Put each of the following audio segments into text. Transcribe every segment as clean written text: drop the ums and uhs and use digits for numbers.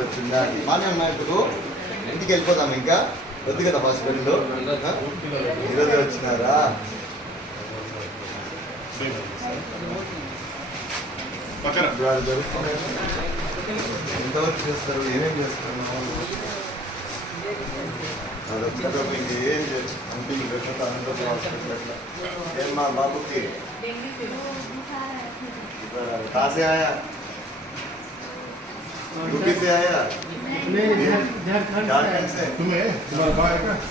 వచ్చిందా బాగానే ఉన్నాయి. ఇప్పుడు ఇంటికి వెళ్ళిపోతాం, ఇంకా వద్దు కదా హాస్పిటల్లో. ఈరోజు వచ్చినారా? ఎంతవరకు చేస్తారు, ఏమేమి చేస్తారు? అదొక్కగా మీకు ఏం అంటే మీకు అనంతపురం హాస్పిటల్ అట్లా ఏం మా బాబుకి कहाँ से आया? यूपी से आया? झारखंड से।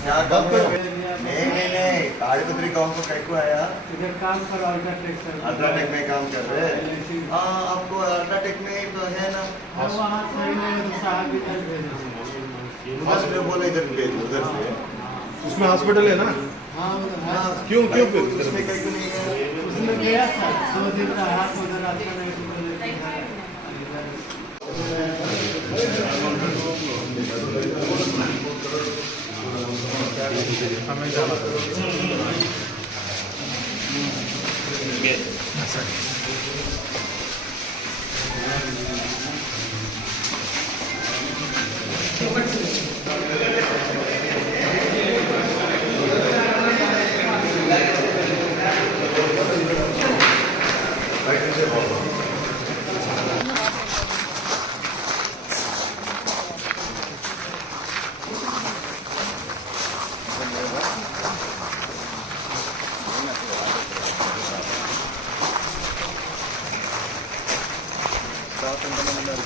क्या काम करो? नहीं ताड़ीपत्री गाँव को कैसे आया? इधर काम करो अल्ट्राटेक में काम कर रहे हैं। हाँ, आपको अल्ट्राटेक में है ना? हॉस्पिटल बोले इधर भेज, उधर से। उसमें हॉस्पिटल है ना? क्यों क्यों उसमें कहीं नहीं है? उसमें गया था 2 दिन का हाथ उधर आता नहीं।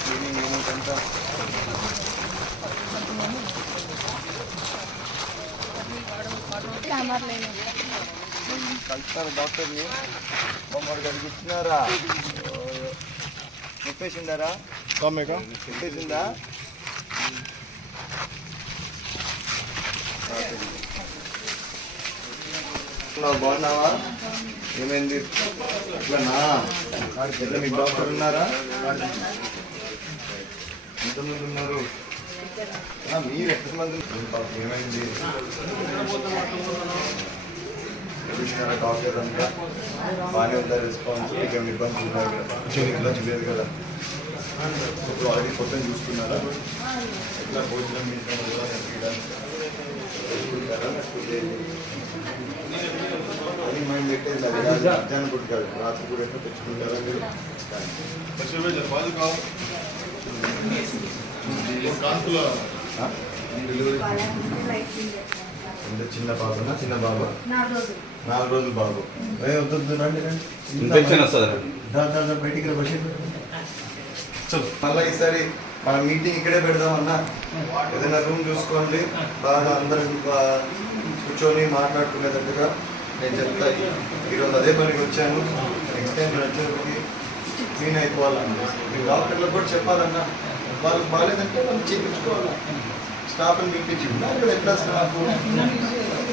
క్లీనింగ్ యూనిట్ అంతా కలుస్తారు డాక్టర్ని. బొమ్మడు గారికి ఇచ్చినారా? చెప్పేసిండారా? చెప్పేసిందా? బాగున్నావా? ఏమైంది? అట్లానా? ఎట్లా మీకు డాక్టర్ ఉన్నారా? ఎంతమంది ఉన్నారు? మీరు ఎంతమంది? ఏమైంది? చూసినారా డాక్టర్ అంతా? బాగానే ఉందా రెస్పాన్స్? మీకు ఏమైనా ఇబ్బంది ఉన్నాయి కదా? చూడలేదు కదా? ఇప్పుడు ఆల్రెడీ కొత్త చూసుకున్నారా? ఎట్లా భోజనం అది మైండ్ పెట్టేది. మధ్యాహ్నం పూట కాదు, రాత్రి పూట ఎట్లా తెచ్చుకుంటారా మీరు? చిన్న బాబునా? చిన్న బాబు 4 రోజులు బాబు. వద్దు రండి బయటికి మళ్ళీ ఈసారి మన మీటింగ్ ఇక్కడే పెడదామన్నా. ఏదైనా రూమ్ చూసుకోండి, బాగా అందరం కూర్చొని మాట్లాడుకునేటట్టుగా నేను చెప్తా. ఈరోజు అదే పనికి వచ్చాను. నెక్స్ట్ టైం వచ్చేసరికి క్లీన్ అయిపోవాలన్నా. మీరు డాక్టర్లకు కూడా చెప్పాలన్నా. వాళ్ళకి బాగాలేదంటే వాళ్ళు చేయించుకోవాలా. స్టాఫ్ని పిలిపించి ఇక్కడ ఎట్లా స్టాఫ్